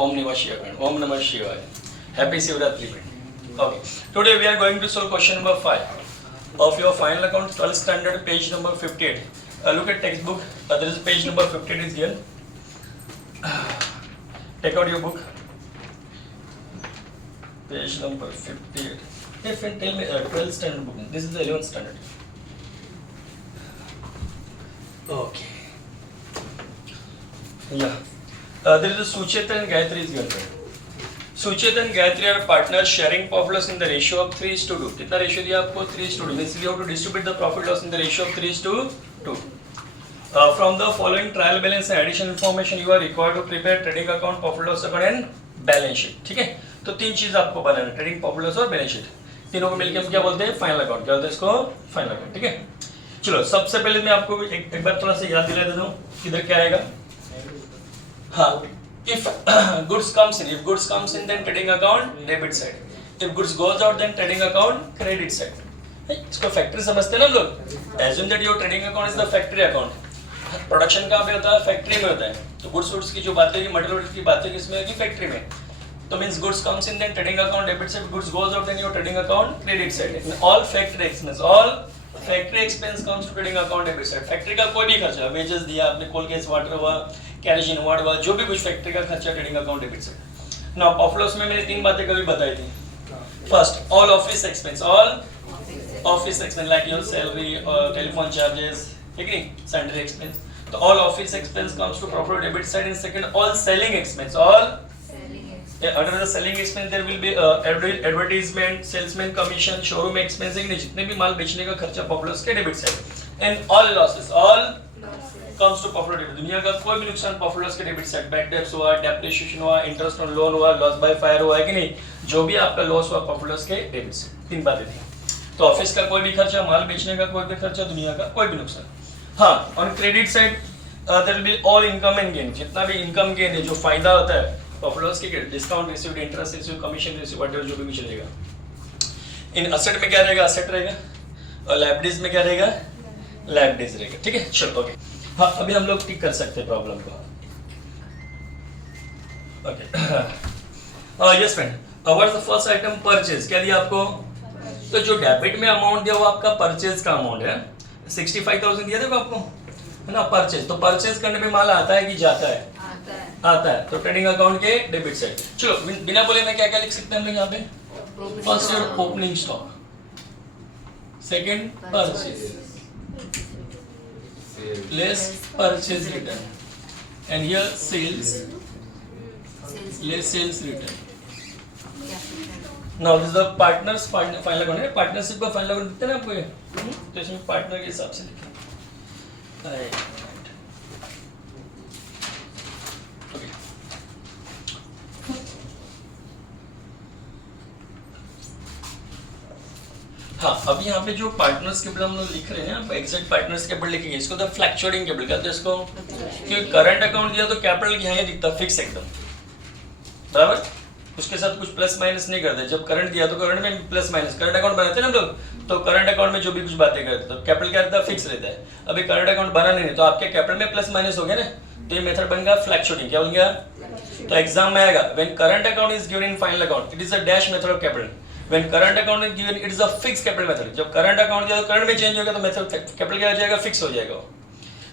Om Namah Shivaya. Om Namah Shivaya. Happy Shivratri. Okay. Today we are going to solve question number 5 of your final account 12th standard, page number 58. Look at textbook. There is page number 58 is here. Take out your book. Page number 58. If you tell me 12th standard book. This is the 11th standard. Okay. Yeah. There is a Sucheta and Gayatri is given. Sucheta and Gayatri are partners sharing profit loss in the ratio of 3:2. कितना ratio दिया आपको? 3:2. Means you have to distribute the profit loss in the ratio of 3:2. From the following trial balance and additional information, you are required to prepare trading account, profit loss account and balance sheet. ठीक है? तो तीन चीज आपको बनाना है, trading, profit loss और balance sheet. तीनों को मिलकर हम क्या बोलते हैं? Final account. क्या बोलते हैं इसको? Final account. ठीक है? चलो सबसे पहले मैं आपको एक बार थोड़ा सा याद दिला देता हूँ. किधर क्या आएगा? हाँ, if goods comes in then trading account debit side, if goods goes out then trading account credit side. इसको फैक्ट्री समझते हैं ना हम लोग. assume that your trading account is the factory account. Production कहाँ पे होता है? फैक्ट्री में होता है. तो गुड्स की जो बातें की, मटेरियल की बातें किसमें होगी? फैक्ट्री में. तो means goods comes in then trading account debit side, goods goes out then your trading account credit side. All factory expense comes to trading account debit side. Factory का कोई भी खर्चा, वेजेस दिया आपने, कोल गैस वाटर हुआ, kerosene हुआ, जो भी कुछ फैक्ट्री का खर्चा trading account debit side. Now profit loss में मैंने तीन बातें कभी बताई थी. First, all office expense like your salary और टेलीफोन चार्जेस, ठीक है, सैलरी एक्सपेंस. तो all office expense comes to profit debit side. And second, all selling expense, under the selling expense there will be advertisement, salesman commission, showroom expense, जितने भी माल बेचने का खर्चा profit loss के debit side. And all losses comes to profit debit. दुनिया का कोई भी नुकसान प्रॉफिट लॉस के डेबिट साइड, बैड डेब्ट्स हुआ, डेप्रिसिएशन हुआ, इंटरेस्ट ऑन लोन हुआ, लॉस बाय फायर हुआ है कि नहीं, जो भी आपका लॉस हुआ प्रॉफिट लॉस के डेबिट साइड. तीन बातें थी. तो ऑफिस का कोई भी खर्चा, माल बेचने का कोई भी खर्चा, दुनिया का कोई भी नुकसान. हाँ, on credit side there will be all income and gain. जितना भी इनकम गेन है, जो फायदा होता है प्रॉफिट लॉस के, discount received, interest received, commission received, whatever जो भी चलेगा. इन असेट में क्या रहेगा? असेट रहेगा. और लायबिलिटीज में क्या रहेगा? लायबिलिटीज रहेगा. ठीक है, चलो ओके. हाँ, अभी हम लोग टिक कर सकते हैं प्रॉब्लम को. Okay, yes friend, what is the first item? Purchase. क्या दिया आपको? तो जो डेबिट में अमाउंट दिया वो आपका परचेज का अमाउंट है. 65,000 दिया था आपको, है ना, परचेज. तो परचेज करने पे माल आता है कि जाता है? आता है. तो ट्रेडिंग अकाउंट के डेबिट साइड. चलो बिना बोले मैं क्या क्या लिख सकते हैं हम लोग यहाँ पे? First your opening stock, second purchase, less purchase return, and here sales, less sales return. Now this the partners final account है. पार्टनरशिप का फाइनल अकाउंट दिखता है ना आपको ये, तो इसमें पार्टनर के हिसाब से लिखें. हाँ, अभी यहाँ पे जो पार्टनर्स कैपिटल हम लोग लिख रहे हैं ना, एग्जैक्ट पार्टनर्स कैपिटल लिखेंगे. इसको तो फ्लक्चुएटिंग कैपिटल कहते हैं इसको, क्योंकि करंट अकाउंट दिया तो कैपिटल यहाँ दिखता फिक्स एकदम, बराबर. उसके साथ कुछ प्लस माइनस नहीं करते. जब करंट दिया तो करंट में प्लस माइनस, करंट अकाउंट बनाते हैं ना हम लोग, तो करंट अकाउंट में जो भी कुछ बातें करते हैं तो कैपिटल क्या रहता है? फिक्स रहता है. अभी करंट अकाउंट बना नहीं, तो आपके कैपिटल में प्लस माइनस हो गया ना, तो ये मेथड बन गया फ्लक्चुएटिंग. क्या बन गया? तो एग्जाम में आएगा, when current account is given in final account, it is a dash method of capital. When current account is given, it is a fixed capital method. जब करंट अकाउंट दिया तो करंट में चेंज हो गया तो मेथड कैपिटल क्या हो जाएगा? फिक्स हो जाएगा.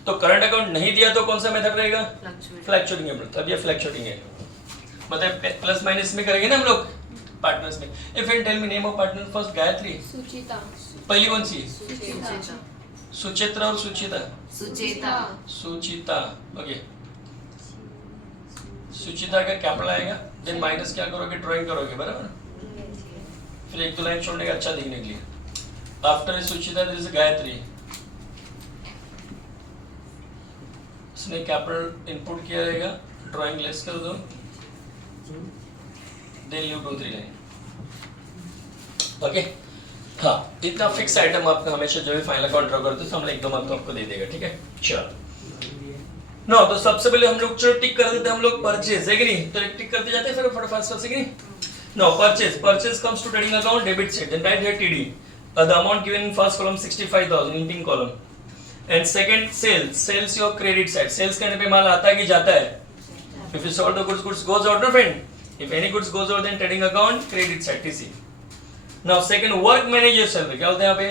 तो करंट अकाउंट नहीं दिया तो कौन सा मेथड रहेगा? Fluctuating capital. तब ये फ्लक्चुएटिंग है. मतलब प्लस माइनस में करेंगे ना हम लोग पार्टनर्स में. If and tell me name of partner. First Gayatri. Suchita. पहली कौन सी? सुचित्रा और सुचिता. सुचिता. ओके. सुचिता का कैपिटल आएगा, देन माइनस क्या करोगे? ड्राइंग करोगे, बराबर. फिर एक दो लाइन छोड़ने का अच्छा दिखने के लिए. After Suchita there is Gayatri. इसने कैपिटल इनपुट किया रहेगा, ड्राइंग लेस कर दो, देन यू 2 3 लाइन. ओके. हाँ, इतना फिक्स आइटम आपका हमेशा जो भी फाइनल अकाउंट ड्रॉ करते हैं तो हम एक दो मार्क आपको दे देगा. ठीक है, चलो. नो, तो सबसे पहले हम लोग चलो टिक कर देते हैं हम लोग परचेज, है कि नहीं? तो एक टिक करते जाते हैं फिर फटाफट से, कि नहीं? No, purchase comes to trading account debit side. Then write here TD. The amount given in first column 65,000 in pink column. And second sales your credit side. Sales करने पे माल आता है कि जाता है? If you sold the goods, goods goes out, no friend. If any goods goes out, then trading account, credit side, TC. Now second, work manager salary. क्या होता है यहाँ पे?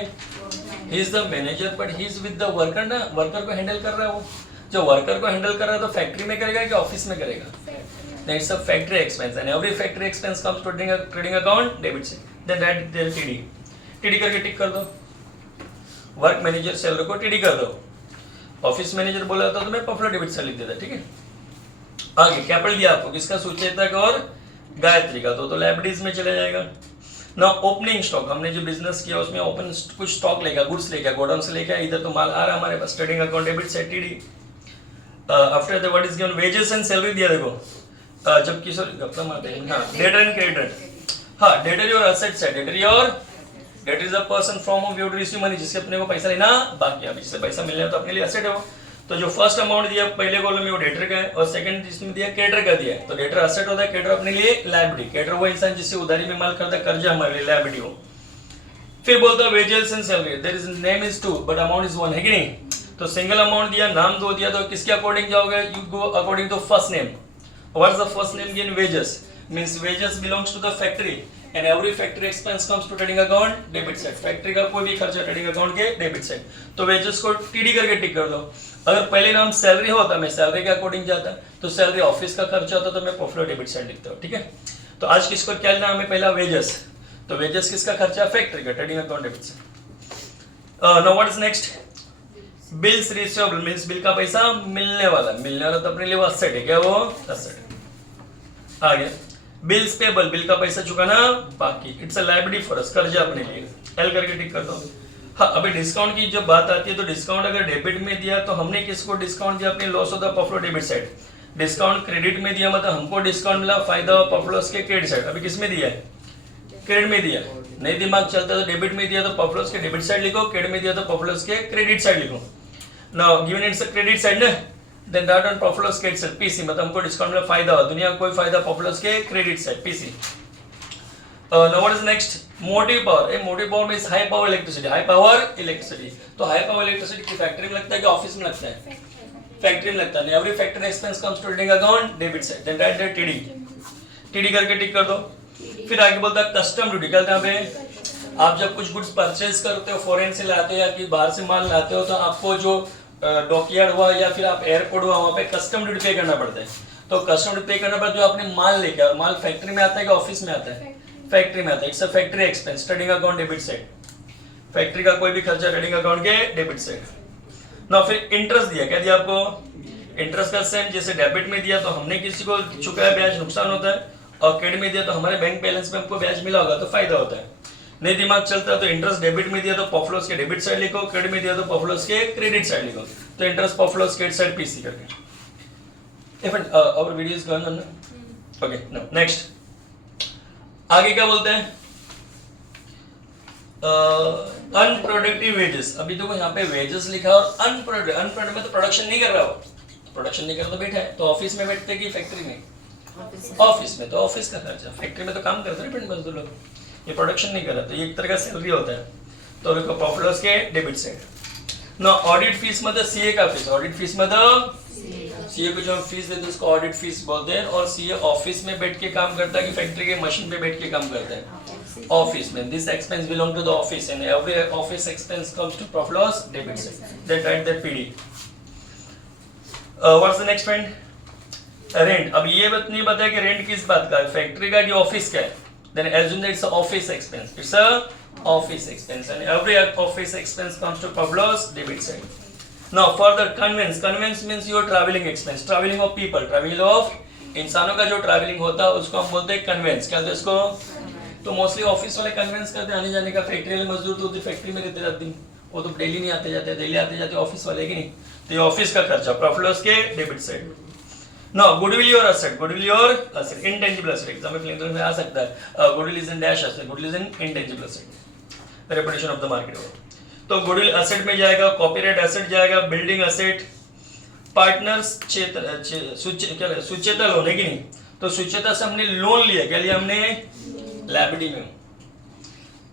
He is the manager, but he is with the worker ना, worker को handle कर रहा है वो. जो worker को handle कर रहा है तो factory में करेगा कि office में करेगा? Then it's a factory expense, and every factory expense comes to trading account, debit side. Then that there TD. TD करके टिक कर दो. Work manager salary को TD कर दो. Office manager बोला था तो मैं प्रॉफिट डेबिट साइड लिख देता, ठीक है? आगे कैपिटल दिया आपको किसका? सुचेता का और गायत्री का, तो लायबिलिटीज में चले जाएगा ना. ओपनिंग स्टॉक, हमने जो बिजनेस किया उसमें ओपन कुछ स्टॉक लेगा, गुड्स लेगा, गोडाउन से लेके इधर तो माल आ रहा है हमारे पास, trading account debit side TD. After the what is given wages and salary दिया देखो, जबकि सॉरी गप्पा मारते हैं. हां डेटर एंड क्रेडिटर. हां debtor your asset side, debtor your debt is a person from whom you receive money, जिससे अपने को पैसा लेना बाकी है, जिससे पैसा मिलना है तो अपने लिए असेट है वो. तो जो फर्स्ट अमाउंट दिया पहले कॉलम में वो डेटर का है और सेकंड जिसमें दिया क्रेडिटर का दिया है. तो डेटर असेट होता है, क्रेडिटर अपने लिए लायबिलिटी. क्रेडिटर वो इंसान जिससे उधारी में माल करता है, कर्जा हमारे लिए लायबिलिटी हो. फिर बोलता है wages and salary, there is name is 2 but amount is 1, है कि नहीं? तो सिंगल अमाउंट दिया, नाम 2 दिया, तो किसके अकॉर्डिंग जाओगे? You go according to first name. What is the first name given? Wages. Means wages belongs to the factory and every factory expense comes to trading account debit side. Factory का कोई भी खर्चा trading account के debit side. तो वेजेस को टीडी करके tick कर दो. अगर पहले नाम सैलरी होता मैं सैलरी के अकॉर्डिंग जाता, तो सैलरी ऑफिस का खर्चा होता तो मैं प्रॉफिट डेबिट साइड लिखता हूँ, ठीक है? तो आज किसको क्या लेना हमें? पहला वेजेस. तो वेजेस किसका खर्चा? फैक्ट्री का, trading account debit side. Now what is next? Bills receivable, means bill का पैसा मिलने वाला तो अपने लिए वो असेट है. क्या वो? असेट. आगे बिल्स पेबल, बिल का पैसा चुकाना बाकी, it's a liability for us, कर्जा अपने लिए. एल करके टिक कर दो. हाँ अभी डिस्काउंट की जब बात आती है तो डिस्काउंट अगर डेबिट में दिया तो हमने किसको डिस्काउंट दिया? अपने loss of the profit debit side. Discount credit में दिया मतलब हमको डिस्काउंट मिला फायदा और प्रॉफिट लॉस के क्रेडिट साइड. अभी किस में दिया है? क्रेडिट में दिया. नहीं दिमाग चलता तो डेबिट में दिया तो प्रॉफिट लॉस के डेबिट साइड लिखो, क्रेडिट में दिया तो प्रॉफिट लॉस के क्रेडिट साइड लिखो. Now given it's a credit side ना, then that on profit loss credit side PC, मतलब हमको डिस्काउंट में फायदा हो, दुनिया का कोई फायदा प्रॉफिट लॉस के credit side PC. Now what is next? Motive power. A motive power means high power electricity. High power electricity, तो हाई पावर इलेक्ट्रिसिटी की फैक्ट्री में लगता है कि ऑफिस में लगता है? फैक्ट्री में लगता है. Every factory expense comes to trading account debit side. Then write that TD. TD करके टिक कर दो. फिर आगे बोलता है कस्टम ड्यूटी. क्या यहाँ पे? आप जब कुछ गुड्स परचेज करते हो, फॉरेन से लाते हो या कि बाहर से माल लाते हो, तो आपको जो डॉकयार्ड हुआ या फिर आप एयरपोर्ट हुआ वहाँ पे कस्टम ड्यूटी पे करना पड़ता है. तो कस्टम ड्यूटी पे करना पड़ता है जो आपने माल लेके, और माल फैक्ट्री में आता है कि ऑफिस में आता है? फैक्ट्री में आता है. It's a factory expense, trading account debit side. Factory का कोई भी खर्चा ट्रेडिंग अकाउंट के डेबिट साइड. ना फिर इंटरेस्ट दिया. क्या दिया आपको? इंटरेस्ट का सेम जैसे डेबिट में दिया तो हमने किसी को चुकाया ब्याज नुकसान होता है, और क्रेडिट में दिया तो हमारे बैंक बैलेंस में हमको ब्याज मिला होगा तो फायदा होता है. नहीं दिमाग चलता तो इंटरेस्ट डेबिट में दिया तो प्रॉफिट लॉस के डेबिट साइड लिखो, क्रेडिट में दिया तो प्रॉफिट लॉस के क्रेडिट साइड लिखो. तो interest profit loss credit side PC करके. Even our video is going on. Okay now next आगे क्या बोलते हैं? Unproductive wages. अभी देखो यहाँ पे वेजेस लिखा और अनप्रोडक्टिव में तो प्रोडक्शन नहीं कर रहा हो, प्रोडक्शन नहीं कर रहा तो बैठा है. तो ऑफिस में बैठते कि फैक्ट्री में? ऑफिस में. तो ऑफिस का खर्चा. फैक्ट्री में तो काम करते हैं पेंट मजदूर लोग, ये प्रोडक्शन नहीं कर रहा, तो ये एक तरह का सैलरी होता है. तो देखो प्रॉफिट लॉस के डेबिट साइड. ना ऑडिट फीस मतलब सीए का फीस. ऑडिट फीस मतलब सीए को जो हम फीस देते हैं उसको ऑडिट फीस बोलते हैं. और सीए ऑफिस में बैठ के काम करता है कि फैक्ट्री के मशीन पे बैठ के काम करता है? ऑफिस में. This expense belong to the office and every office expense comes to profit loss debit side. Then write that PD. What's the next point? Rent. अब ये बात नहीं बताया कि रेंट किस बात का है, फैक्ट्री का कि ऑफिस का है. Then assume that it's an office expense. It's a office expense, and every office expense comes to profit loss debit side. Now further conveyance. Conveyance means your traveling expense. Traveling of people. Traveling of इंसानों का जो traveling होता है उसको हम बोलते हैं conveyance. क्या बोलते हैं इसको? तो मोस्टली ऑफिस वाले कन्वेंस करते हैं आने जाने का. फैक्ट्री वाले मजदूर तो फैक्ट्री में रहते रात दिन, वो तो डेली नहीं आते जाते, डेली आते जाते ऑफिस वाले, कि नहीं? तो ये ऑफिस का खर्चा प्रॉफिट लॉस के debit side. Now goodwill your asset. Goodwill your asset. Intangible asset. Example में आ सकता है. Goodwill is in dash asset. Goodwill is in intangible asset. Reputation of the market. तो goodwill asset में जाएगा, copyright asset जाएगा, building asset, partners Sucheta लोन है कि नहीं? तो सुचेता से हमने लोन लिया. क्या लिया हमने? लायबिलिटी में.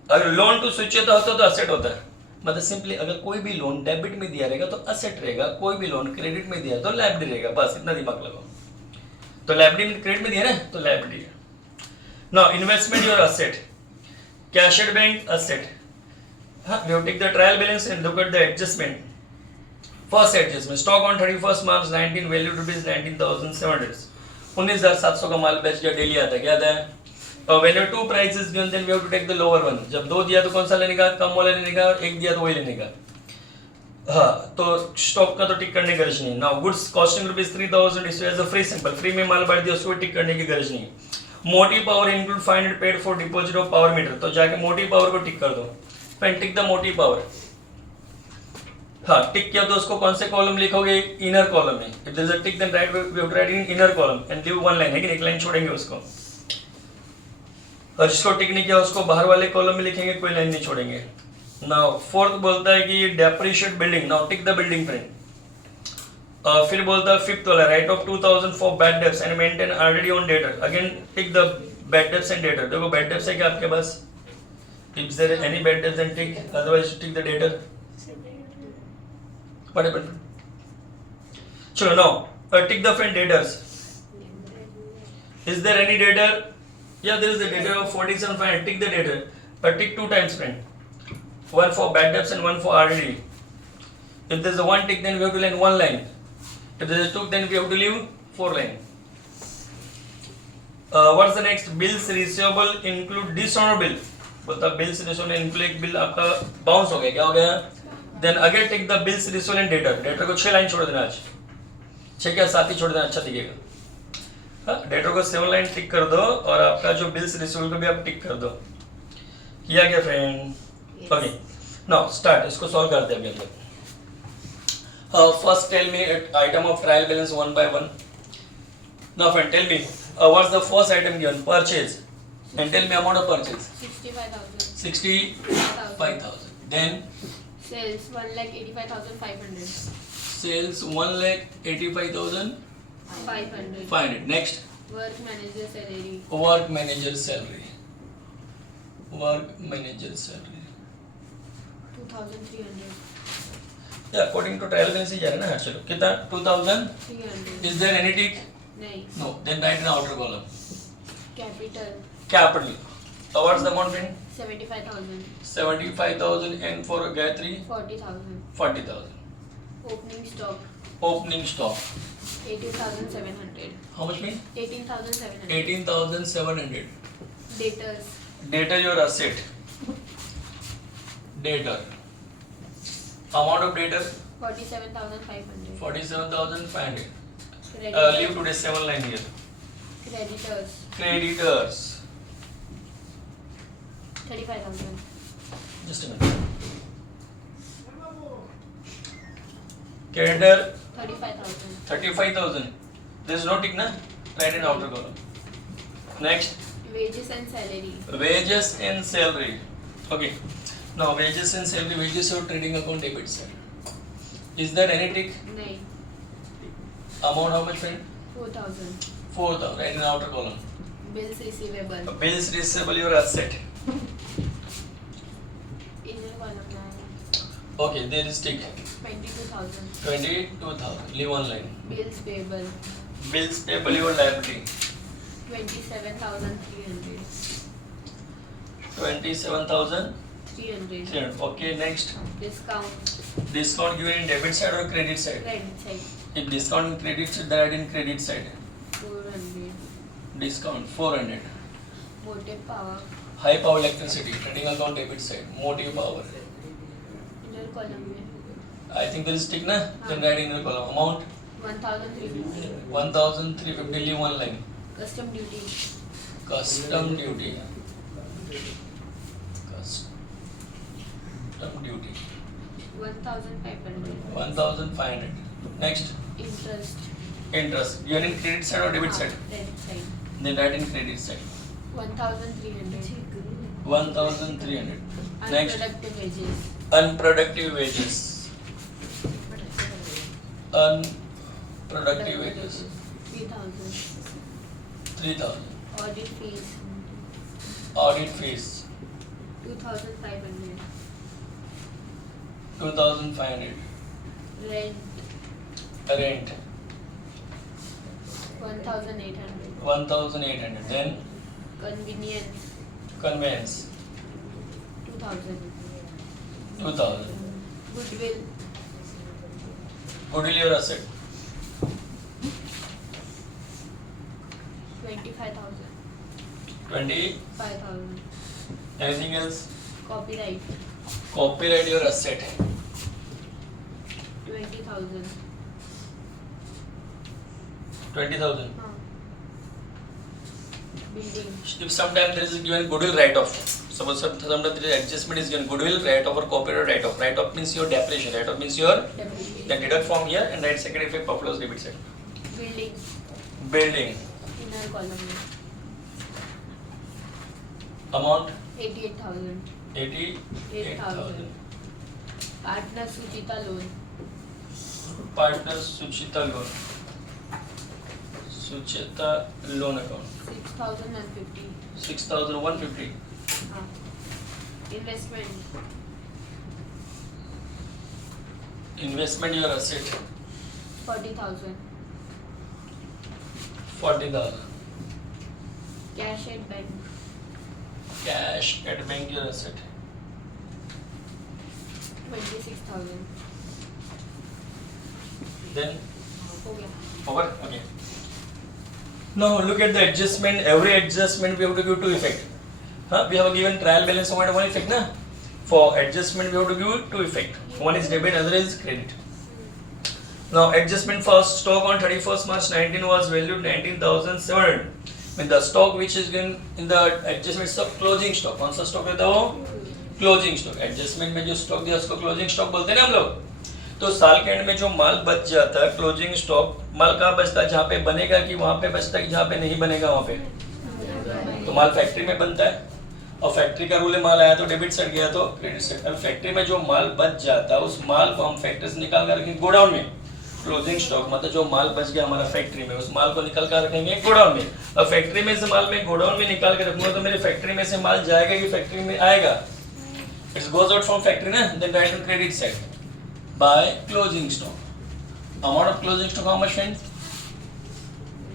अगर लोन टू सुचेता होता तो asset होता है. मतलब सिंपली अगर कोई भी लोन डेबिट में दिया रहेगा तो असेट रहेगा, कोई भी लोन क्रेडिट में दिया तो लायबिलिटी रहेगा. बस इतना दिमाग लगाओ. तो लायबिलिटी क्रेडिट में दिया ना, तो लायबिलिटी है। Now investment your asset, cash at bank asset. हाँ, we have take the trial balance and look at the adjustment. First adjustment, stock on 31st March 19 value rupees 19,700. 19,700 का माल बेच गया, डेली आता है, क्या आता है? When your two prices given, then we have to take the lower one. जब दो दिया तो कौन सा लेने का? कम वाला लेने का, और एक दिया तो वही लेने का। हाँ, तो स्टॉक का तो टिक करने की गरज नहीं। Now goods costing rupees 3,000 is as a free sample, free में माल बढ़ दिया, उसको टिक करने की गरज नहीं। Motive power include 500 paid for deposit of power meter, तो जाके मोटिव पावर को टिक कर दो। Pen tick the motive power. हाँ, टिक किया तो उसको कौन से कॉलम लिखोगे? इनर कॉलम में। If there is a tick then write we have to write in inner column and leave one line, है कि एक लाइन छोड़ेंगे उसको। और जिसको टिक नहीं किया उसको बाहर वाले कॉलम में लिखेंगे, कोई लाइन नहीं छोड़ेंगे। नाउ फोर्थ बोलता है कि depreciate building, now tick the building friend. फिर बोलता है फिफ्थ वाला, right of 2,000 for bad debts and maintain RDD on debtor, again tick the bad debts and debtor. देखो बैड डेब्ट्स है क्या आपके पास? If there is any bad debt then tick, otherwise tick the debtor. What happened? Chalo now, tick the friend debtors. Is there any debtor? Yeah, there is a debtor of 47,500. Tick the debtor. Tick two times friend. One for bad debts and one for RDD. If there is a one tick, then we have to line one line. If there is a two, then we have to leave four line. What's the next? Bills receivable include dishonor bill. बोलता bills receivable include bill आपका bounce हो गया, क्या हो गया? Then again take the bills receivable and debtor, debtor को 6 लाइन छोड़ देना आज, 6 क्या 7 ही छोड़ देना, अच्छा दिखेगा। हाँ, डेटर को 7 लाइन टिक कर दो और आपका जो बिल्स रिसीवेबल को भी आप टिक कर दो। किया क्या फ्रेंड? ओके, नाउ स्टार्ट, इसको सॉल्व करते हैं अभी हम लोग। First tell me item of trial balance one by one. Now friend tell me what's the first item given? Purchase, and tell me amount of purchase. 65,000. 65,000. Then Sales 1,85,500. sales 1,85,500. 500. Next, Work manager salary work manager salary. Work manager salary. 2,300. Yeah, according to trial balance ही जा रहा है ना। चलो कितना? 2,000. 300. Is there any tick? नहीं. No. Then write in outer column. Capital Capital. What's the amount friend? 75,000. 75,000 and for Gayatri 40,000. 40,000. Opening stock Opening stock. 18,700. How much mean? 18,700. 18,700. Debtors Data your asset. Data. Amount of data 47,500. 47,500. Creditors Leave today 7 line here. Creditors Creditors. 35,000. Just a minute. Creditor 35,000. 35,000. There is no tick na? Write in outer column. Next, Wages and salary wages and salary. Okay. Now wages and salary. Wages or trading account debit side. Is there any tick? नहीं. Amount how much friend? 4,000. 4,000. Write in outer column. Bills receivable Bills receivable your asset. inner column line Okay, there is tick. 22,000. 22,000. Leave one line. Bills payable Bills payable your liability. 27,300. 27,300. Okay, next. Discount Discount given in debit side or credit side? credit side If discount in credit side, then add in credit side. 400. Discount 400. Motive power High power electricity. Trading account debit side. Motive power. inner column में I think there is tick na? Then write in the column. Amount 1,350. 1,350. Leave one line. Custom duty Custom duty. Custom duty. 1,500. 1,500. Next. Interest Interest. Given in credit side or debit side? credit side Then write in credit side. 1,300. 1,300. Next. Unproductive wages Unproductive wages. Unproductive wages. 3,000. 3,000. Audit fees Audit fees. 2,500. 2,500. Rent Rent. 1800. 1800. Then Convenience, conveyance 2000. 2000. Goodwill, Goodwill your asset 25,000. 20. 5,000. Anything else? Copyright, Copyright your asset 20,000. 20,000. Building, If sometime there is given goodwill write-off, suppose sometimes there is adjustment is given goodwill write-off or copyright write-off. Write-off means your depreciation. Write-off means your depreciation. then deduct from here and write second effect profit loss debit side. Building, Building inner column, amount 88,000. 88,000. Partner Suchita loan, Partner Suchita loan. Suchita loan account 6,150. 6,150. Investment, Investment your asset 40,000. 40,000. Cash at bank, Cash at bank your asset 26,000. then हो गया. over. Okay. Now look at the adjustment. Every adjustment we have to give two effect. We have given trial balance amount one effect na. For adjustment we have to give two effect. One is debit, other is credit. Now adjustment for stock on 31st March 19 was valued 19,700. When the stock which is given in the adjustment stock closing stock. कौन सा stock रहता है वो? Closing stock. Adjustment में जो stock दिया उसको closing stock बोलते हैं ना हम लोग. तो साल के एंड में जो माल बच जाता है क्लोजिंग स्टॉक, माल कहाँ बचता है? जहाँ पे बनेगा कि वहाँ पे बचता है कि जहाँ पे नहीं बनेगा वहाँ पे? तो माल फैक्ट्री में बनता है और फैक्ट्री का रूल है माल आया तो डेबिट साइड गया तो क्रेडिट साइड. अब फैक्ट्री में जो माल बच जाता है उस माल को हम फैक्ट्री से निकाल कर रखेंगे गोडाउन में. क्लोजिंग स्टॉक मतलब जो माल बच गया हमारा फैक्ट्री में उस माल को निकाल कर रखेंगे गोडाउन में. अब फैक्ट्री में से माल में गोडाउन में निकाल के रखूंगा तो मेरी फैक्ट्री में से माल जाएगा कि फैक्ट्री में आएगा? It's goes out from factory ना. Then right on credit side by closing stock. Amount of closing stock how much friend?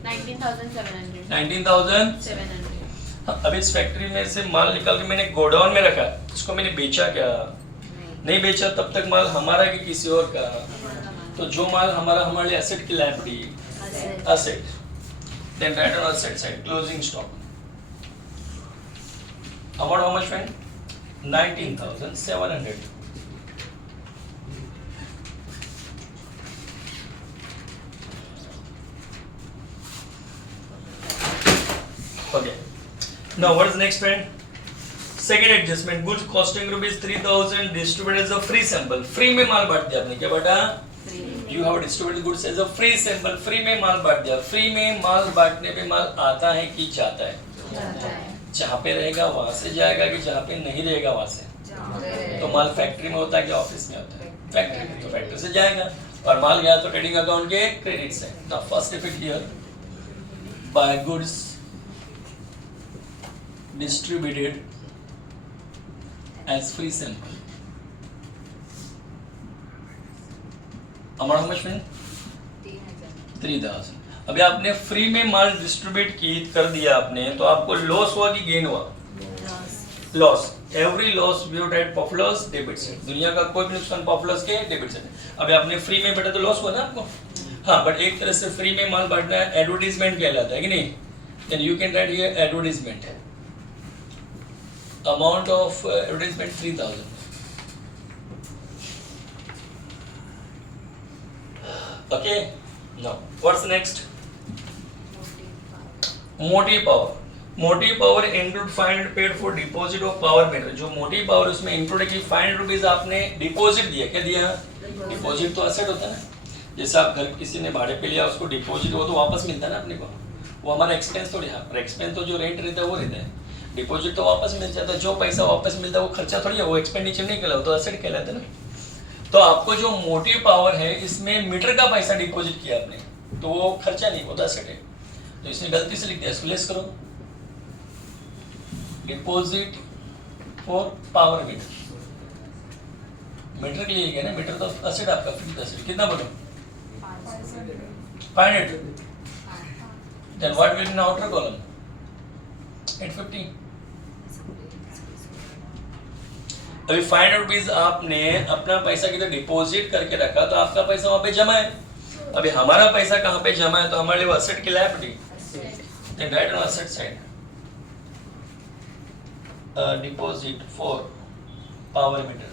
19,700. 19,000. 700. अब इस फैक्ट्री में से माल निकाल के मैंने गोडाउन में रखा, इसको मैंने बेचा क्या? नहीं बेचा, तब तक माल हमारा कि किसी और का? तो जो माल हमारा हमारे लिए एसेट की liability, asset. Then right on asset side closing stock. Amount how much friend? 19,700. Okay. Now what is the next friend? Second adjustment. Goods costing rupees 3,000 distributed as a free sample. Free में माल बांट दिया आपने. क्या बांटा? You have distributed goods as a free sample. Free में माल बांट दिया. Free में माल बांटने पे माल आता है कि जाता है? जहाँ पे रहेगा वहाँ से जाएगा कि जहाँ पे नहीं रहेगा वहाँ से? तो माल फैक्ट्री में होता है कि ऑफिस में होता है? फैक्ट्री में. तो फैक्ट्री से जाएगा और माल गया तो ट्रेडिंग अकाउंट के क्रेडिट से. Now first effect here. Buy goods distributed as free sample. Amount how much friend? 3,000. अभी आपने फ्री में माल डिस्ट्रीब्यूट की कर दिया आपने तो आपको लॉस हुआ कि गेन हुआ? Loss. Every loss we have write profit loss debit side. दुनिया का कोई भी नुकसान प्रॉफिट लॉस के डेबिट साइड. अभी आपने फ्री में बेटा तो लॉस हुआ ना आपको. हाँ, बट एक तरह से फ्री में माल बांटना एडवर्टाइजमेंट कहलाता है कि नहीं? Then you can write here advertisement. Amount of advertisement 3,000. Okay. Now what's next? Motive power. Motive power include 500 paid for deposit of power meter. जो motive power उसमें include है कि 500 rupees आपने deposit दिया. क्या दिया? Deposit तो asset होता है ना. जैसे आप घर किसी ने भाड़े पे लिया उसको deposit वो तो वापस मिलता है ना अपने को. वो हमारा expense थोड़ी है. expense तो जो rent रहता है वो रहता है. डिपॉजिट तो वापस मिल जाता है. जो पैसा वापस मिलता है वो खर्चा थोड़ी है, वो एक्सपेंडिचर नहीं कहलाता, तो एसेट कहलाता है ना. तो आपको जो मोटिव पावर है इसमें मीटर का पैसा डिपॉजिट किया आपने तो वो खर्चा नहीं, वो तो एसेट है. तो इसने गलती से लिख दिया, इसको लेस करो. Deposit for power meter. Meter के लिए गया ना, मीटर तो एसेट आपका फिक्स्ड एसेट. कितना बोलो? 500. Then what will be in the outer column? 850. अभी 500 रुपीज आपने अपना पैसा किधर डिपॉजिट करके रखा तो आपका पैसा वहां पे जमा है. अभी हमारा पैसा कहाँ पे जमा है तो हमारे लिए असेट की liability. Then write on asset side. Deposit for power meter.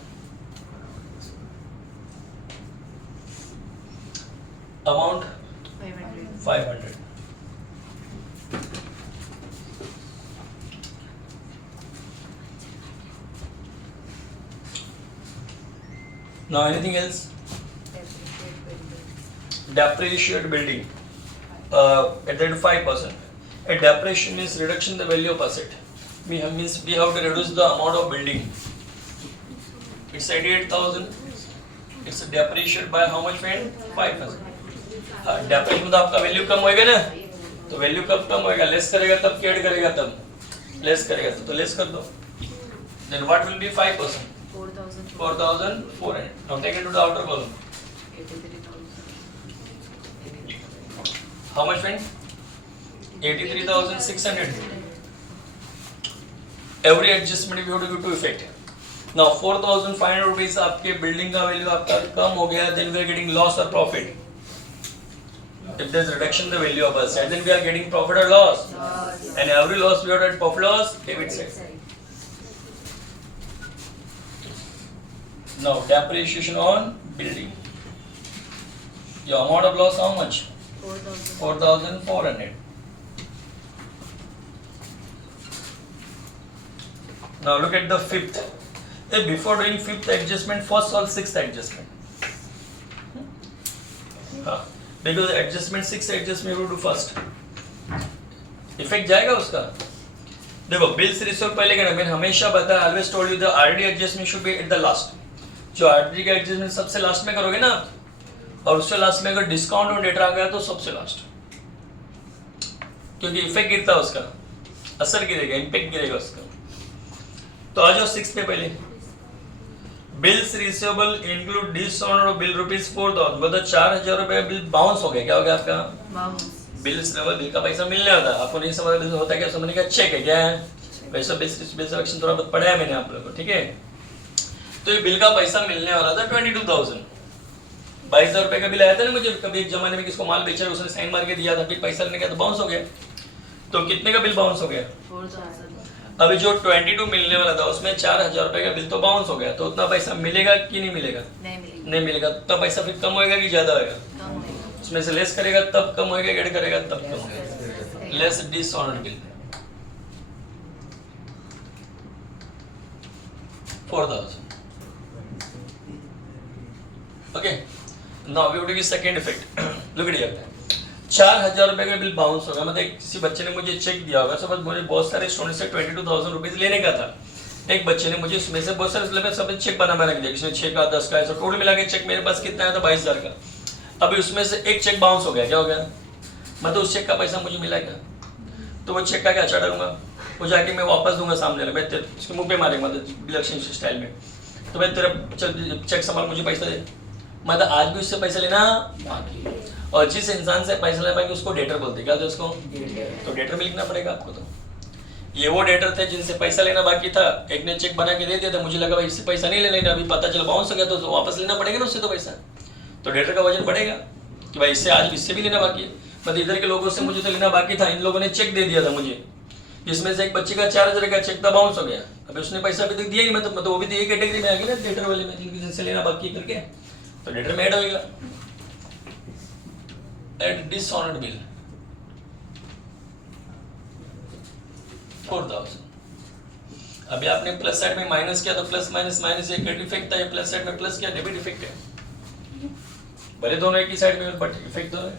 Amount 500. 500. Now anything else? Depreciate building. At that 5%. A depreciation means reduction in the value of asset. Means we have to reduce the amount of building. It's 88,000. It's depreciated by how much friend? 5%. Depreciation मतलब आपका वैल्यू कम होएगा ना, तो वैल्यू कब कम होएगा? लेस करेगा तब कि ऐड करेगा तब? लेस करेगा तो लेस कर दो. Then what will be 5%? 4,000. 4,400. Now take it to the outer column. 83,000. How much friend? 83,600. Every adjustment we have to give to effect. Now 4,500 rupees आपके बिल्डिंग का वैल्यू आपका कम हो गया, then we are getting loss or profit. If there is reduction in the value of asset, then we are getting profit or loss. And every loss we have to profit loss, debit side. Now depreciation on building. Your amount of loss how much? 4,000. 4,400. Now look at the fifth. Before doing fifth adjustment, first solve sixth adjustment. Because adjustment sixth adjustment we will do first. Effect जाएगा उसका. देखो bills receive पहले करना. मैंने हमेशा बताया, always told you the RD adjustment should be at the last. जो RD का एडजस्टमेंट सबसे लास्ट में करोगे ना आप, और उससे लास्ट में अगर डिस्काउंट और डेटा आ गया तो सबसे लास्ट, क्योंकि इफेक्ट गिरता है उसका, असर गिरेगा, इम्पैक्ट गिरेगा उसका. तो आ जाओ 6 पे पहले. Bills receivable include dishonour bill rupees 4,000. मतलब 4,000 रुपए बिल बाउंस हो गया. क्या हो गया आपका? Bounce. बिल रिसीवेबल, बिल का पैसा मिलने वाला था. आपको नहीं समझ बिल होता है क्या, समझने का चेक है क्या है वैसा. बिल सेक्शन थोड़ा बहुत पढ़ा है मैंने आप लोगों को, ठीक है. तो ये बिल का पैसा मिलने वाला था 22,000. 22,000 रुपए का बिल आया था ना मुझे. कभी एक जमाने में किसको माल बेचा, उसने साइन मार के दिया था, फिर पैसा लेने गया तो बाउंस हो गया. तो कितने का बिल बाउंस हो गया? 4,000. अभी जो 22 मिलने वाला था उसमें 4,000 रुपए का बिल तो बाउंस हो गया. तो उतना पैसा मिलेगा कि नहीं मिलेगा? नहीं मिलेगा. नहीं मिलेगा. उतना पैसा फिर कम होएगा कि ज्यादा होएगा? कम होएगा. उसमें से लेस करेगा तब कम होएगा, ऐड करेगा तब कम होएगा. Less dishonour bill 4,000. Okay. Now we will do the second effect. Look at here. 4,000 रुपए का बिल बाउंस होगा. मतलब किसी बच्चे ने मुझे चेक दिया होगा. सपोज मुझे बहुत सारे स्टूडेंट से 22,000 रुपीज लेने का था. एक बच्चे ने मुझे उसमें से बहुत सारे सब चेक बना रख दिया. किसी ने 6 का 10 का ऐसा टोटल मिला के चेक मेरे पास कितना आया था? 22,000 का. अभी उसमें से एक चेक बाउंस हो गया. क्या हो गया? मतलब उस चेक का पैसा मुझे मिला क्या? तो वो चेक का क्या अच्छा डालूंगा, वो जाके मैं वापस दूंगा सामने वाले. मैं उसके मुंह पे मारेंगे, मतलब इलेक्शन स्टाइल में. तो मैं तेरा चेक संभाल, मुझे पैसा दे. मतलब आज भी उससे पैसा लेना बाकी. और जिस इंसान से पैसा लेना बाकी उसको डेटर बोलते. क्या थे उसको? तो डेटर में लिखना पड़ेगा आपको. तो ये वो डेटर थे जिनसे पैसा लेना बाकी था. एक ने चेक बना के दे दिया था, मुझे लगा भाई इससे पैसा नहीं लेना, अभी पता चला बाउंस हो गया तो वापस लेना पड़ेगा ना उससे तो पैसा. तो डेटर का वजन बढ़ेगा कि भाई इससे आज इससे भी लेना बाकी है. मतलब इधर के लोगों से मुझे तो लेना बाकी था, इन लोगों ने चेक दे दिया था मुझे, जिसमें से एक बच्चे का 4,000 का चेक था, बाउंस हो गया. अभी उसने पैसा अभी तक दिया ही, मतलब वो भी तो ये कैटेगरी में आ गई ना डेटर वाले में, जिनसे लेना बाकी करके. तो डेटर में ऐड होगा. And dishonoured bill 4,000. अभी आपने प्लस साइड में माइनस किया तो प्लस माइनस माइनस एक क्रेडिट इफेक्ट था. ये प्लस साइड में प्लस किया, डेबिट इफेक्ट है. भले दोनों एक ही साइड में बट इफेक्ट दोनों है.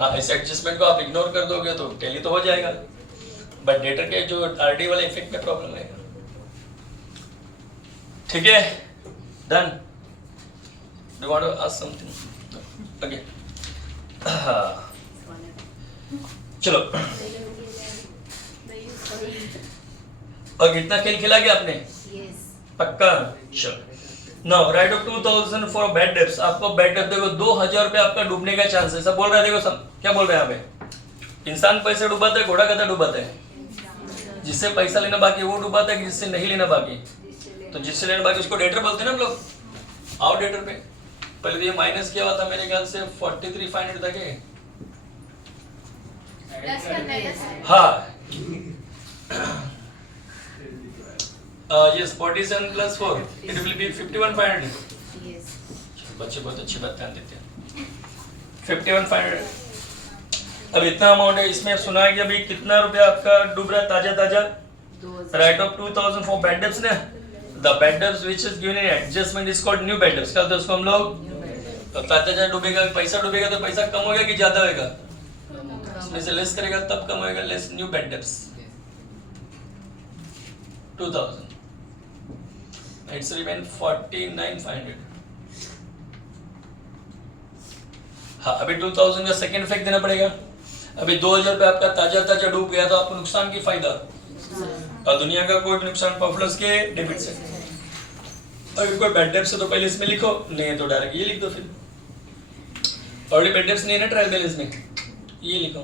हाँ, इस एडजस्टमेंट को आप इग्नोर कर दोगे तो टैली तो हो जाएगा, बट डेटर के जो आरडी वाले इफेक्ट में प्रॉब्लम आएगा. ठीक है, done. Do want to ask something? Okay, चलो. और कितना खेल खेला गया आपने? Yes. पक्का? चलो. Now right off 2000 for bad debts, आपको बैड डेब्ट देखो 2000 रुपए आपका डूबने का चांस है। सब बोल रहा है, देखो सब क्या बोल रहे हैं यहाँ पे, इंसान पैसे डुबाता है, घोड़ा कहता डुबाता है, जिससे पैसा लेना बाकी वो डुबाता है कि जिससे नहीं लेना बाकी, तो जिससे लेना बाकी उसको डेटर बोलते हैं ना हम लोग। आओ डेटर पे, पहले तो ये माइनस किया हुआ था मेरे ख्याल से 43,500 था के, प्लस करना है ना। हाँ yes 47 plus 4 it will be 51,500। Yes. बच्चे बहुत अच्छी बात ध्यान देते हैं। 51,500 अब इतना अमाउंट है, इसमें सुना है कि अभी कितना रुपया आपका डूब रहा है ताजा ताजा, 2000. Write off 2000 for bad debts ने, the bad debts which is given in adjustment is called new bad debts. क्या होता है उसको हम लोग, New balance. तो ताजा ताजा डूबेगा, पैसा डूबेगा तो पैसा कम होगा कि ज्यादा होगा, इसमें से लेस करेगा तब कम होगा, less new bad debts 2000 it's remain 49,500। हाँ अभी 2000 का सेकंड इफेक्ट देना पड़ेगा। अभी 2000 रुपये आपका ताजा ताजा डूब गया तो आपको नुकसान की फायदा, और दुनिया का कोई भी नुकसान प्रॉफिट के डेबिट से। अगर कोई बैड डेब्ट्स है तो पहले इसमें लिखो, नहीं है तो डायरेक्ट ये लिख दो। फिर ऑलरेडी बैड डेब्ट्स नहीं है ना ट्रायल बैलेंस में, ये लिखो।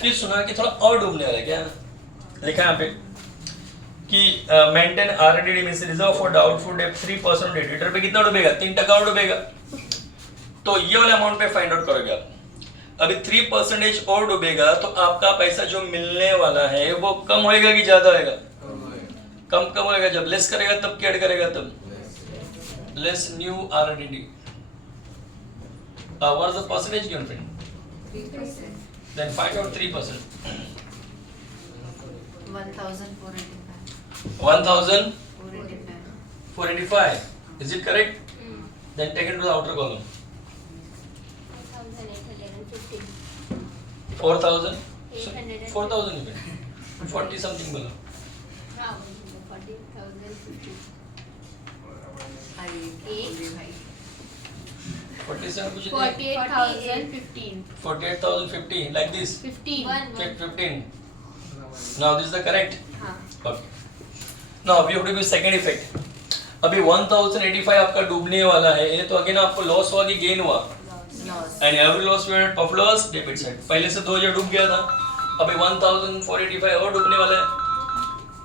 फिर सुना कि थोड़ा और डूबने वाला है, क्या लिखा है यहाँ पे कि maintain RDD means reserve for doubtful डेब्ट 3% डेबिटर पे कितना डूबेगा, 3% और डूबेगा, तो ये वाला अमाउंट पे फाइंड आउट करोगे आप। अभी 3% और डूबेगा तो आपका पैसा जो मिलने वाला है वो कम होएगा कि ज्यादा होएगा, कम होएगा। जब लेस करेगा तब क्या ऐड करेगा, तब less new RDD. What is the percentage given friend, 3%. then find out 3%। 1,485. 1,485 485. is it correct? Then take it to the outer column। 4,000 4,000 even 40 something below। I 47 कुछ नहीं, 48,015. 48,015 like this, 15. check 15। Now this is the correct, हाँ. okay। Now we have to do second effect। अभी 1,085 आपका डूबने वाला है, तो अगेन आपको लॉस हुआ कि गेन हुआ, Loss. And every loss of loss debit side. पहले से 2000 डूब गया था, अभी 1,485 और डूबने वाला है,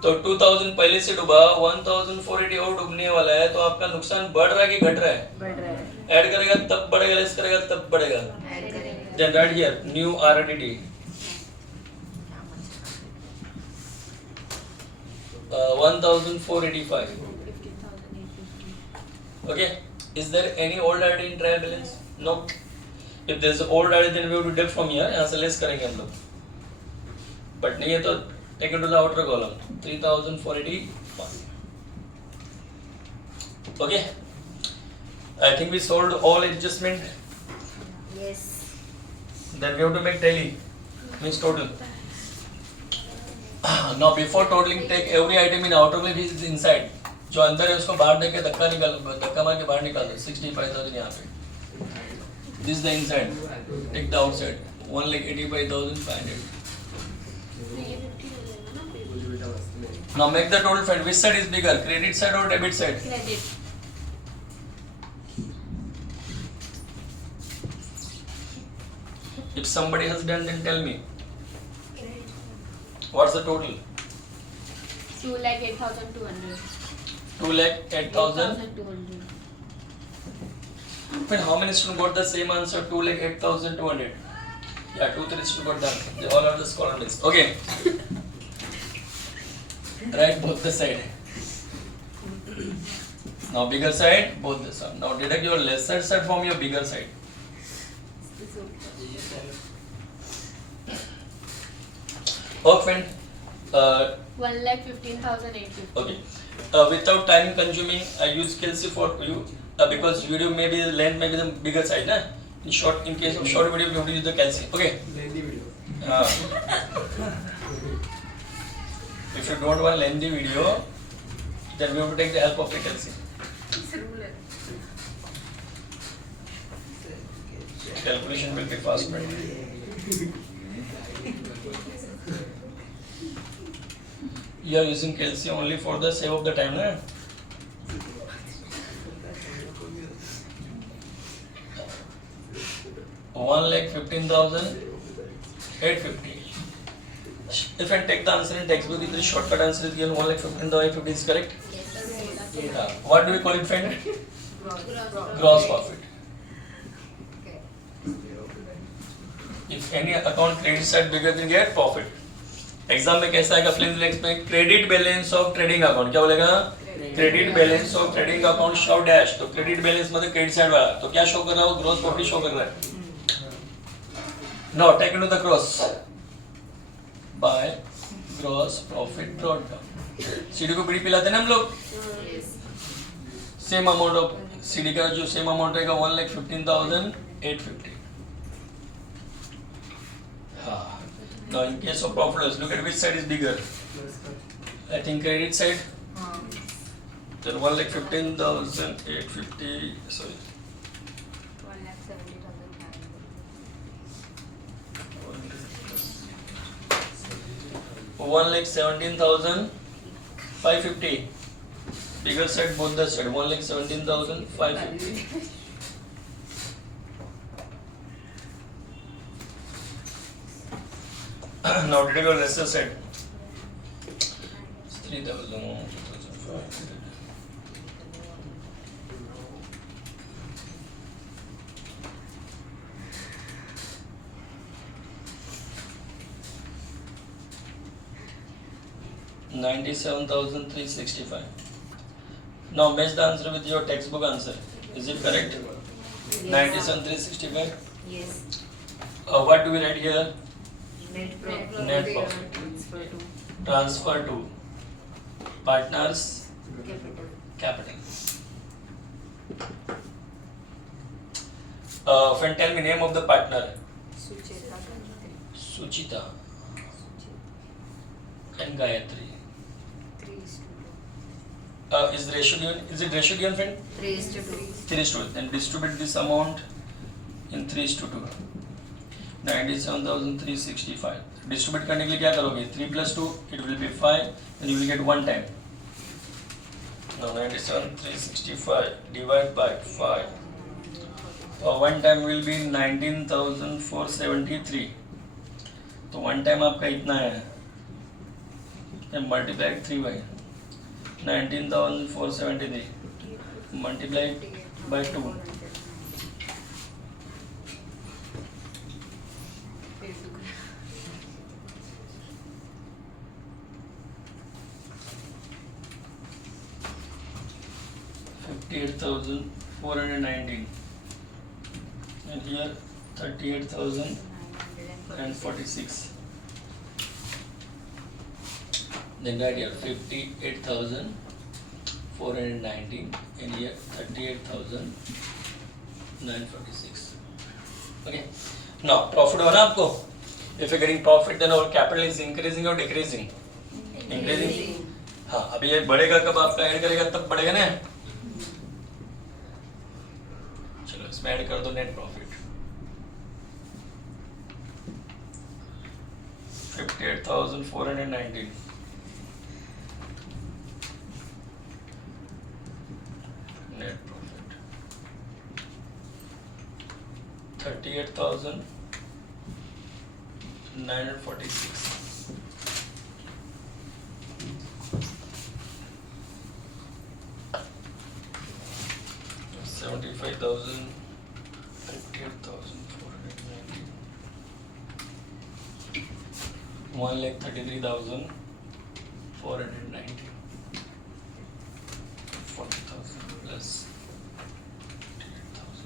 तो 2000 पहले से डूबा, 1,480 और डूबने वाला है, तो आपका नुकसान बढ़ रहा है कि घट रहा है, बढ़ रहा है. ऐड करेगा तब बढ़ेगा, लेस करेगा तब बढ़ेगा। Add करेंगे. Then write here new RDD 1,485। Okay, is there any old ID in trial balance? No. If there is old ID, then we have to deduct from here. यहाँ से लेस करेंगे हम लोग, but नहीं है तो take it to the outer column 3,485। Okay, I think we solved all adjustment। Yes. Then we have to make tally, means total। Now before totaling, take every item in outer column is inside। जो अंदर है उसको बाहर देके धक्का मार के बाहर निकाल दो। 65,000 यहाँ पे, this is the inside, take the outside 1,85,500। Now make the total find, which side is bigger, credit side or debit side? Credit. If somebody has done, then tell me what's the total। 2,08,200. 2,08,000। 8,200. But how many students got the same answer, 2,08,200? Yeah, 2-3 students got the answer. They all are the scholar list। Okay, write both the side। Now bigger side, both the side। Now deduct your lesser side from your bigger side। Okay friend, 1,15,850. okay, without time consuming, I use Kelsey for you, because video may be length may be the bigger side na? In short, in case of short video, we have to use the Kelsey। Okay, lengthy video। if you don't want lengthy video, then we have to take the help of the Kelsey। Calculation will be fast, right? You are using calcium only for the save of the time, na? 1,15,850. If I take the answer in textbook, the shortcut answer is given 1,15,850 is correct. What do we call it, friend? Gross profit. Okay. If any account credit side bigger than get profit. Exam में कैसा आएगा फ्लिंस में credit balance of trading account क्या बोलेगा credit balance of trading account show dash तो credit balance मतलब credit side वाला तो क्या शो कर रहा है वो ग्रॉस प्रॉफिट शो कर रहा है no take into the gross by gross profit brought down CD को बीड़ी पिलाते हैं ना हम लोग सेम अमाउंट ऑफ सीडी का जो सेम अमाउंट रहेगा 1,15,850 हाँ now in case of profit loss look at which side is bigger I think credit side then 1,15,850 sorry 1,17,550 bigger side both the side 1,17,550 now did you go lesser side 3,000 2,500 97,365. Now match the answer with your textbook answer. Is it correct? 97,365. Yes. What do we write here? Net profit. Net profit. Transfer to Transfer to partners capital. capital. Friend, tell me name of the partner. Sucheta. Suchita and Gayatri. 3:2. Is it ratio given, friend? 3:2. 3:2. Then distribute this amount in 3:2. 97,365. Distribute करने के लिए क्या करोगे? 3 plus 2, it will be 5. Then you will get one time. Now 97,365 divided by 5. One time will be 19,473. तो one time आपका इतना है. Then multiply 3 by 19,473. Multiply by 2. 58,419 and here 38,046. Then right here 58,419 and here 38,946. Okay. Now profit हो ना आपको? If you're getting profit, then our capital is increasing or decreasing? Increasing. हाँ, अभी ये बढ़ेगा कब आपका ऐड करेगा तब बढ़ेगा ना? चलो इसमें ऐड कर दो नेट प्रॉफिट 58,419 net profit 38,946 75,000 58,490 1,33,490 40,000 plus 58,000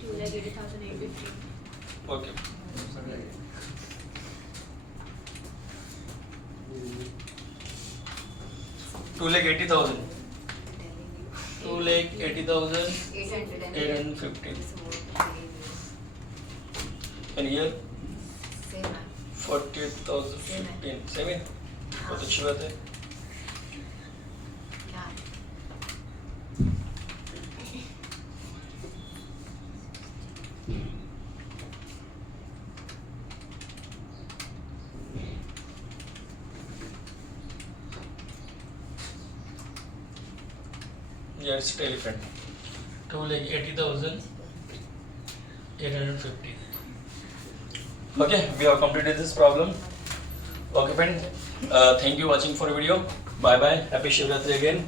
2,80,850. Okay. Two lakh 80,000. 2,80,000 850. And here Same. 48,015 सेम है, बहुत अच्छी बात है. क्या Yeah, it's elephant. 2,80,850. Okay, we have completed this problem. Okay, friend. Thank you watching for video. Bye bye. Happy Shivratri again.